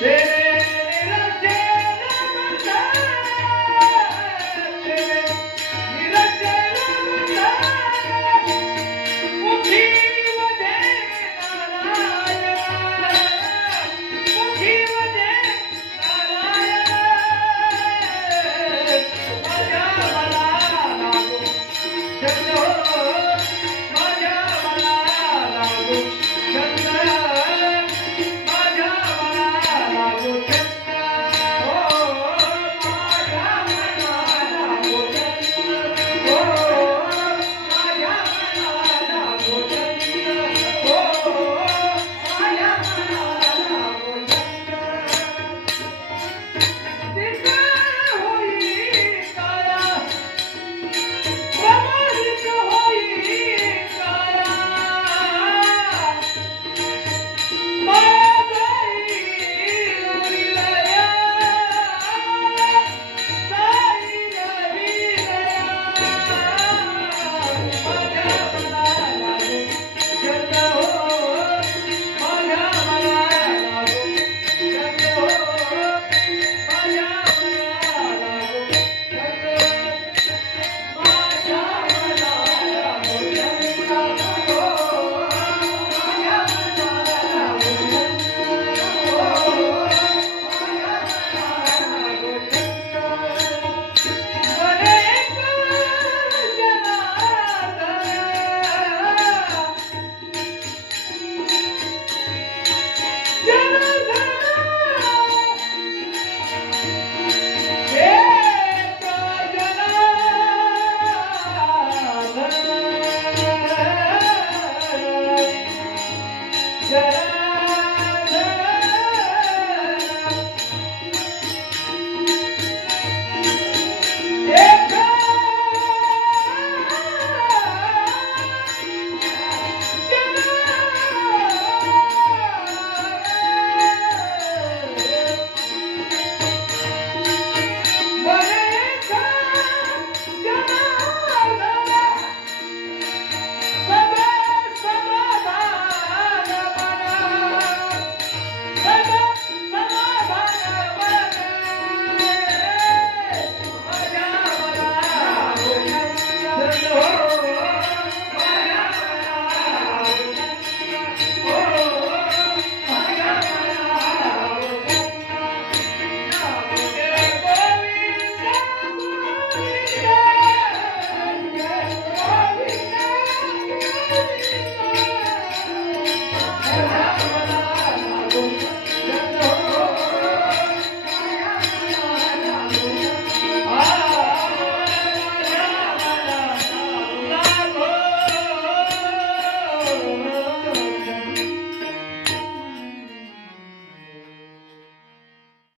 Yeah.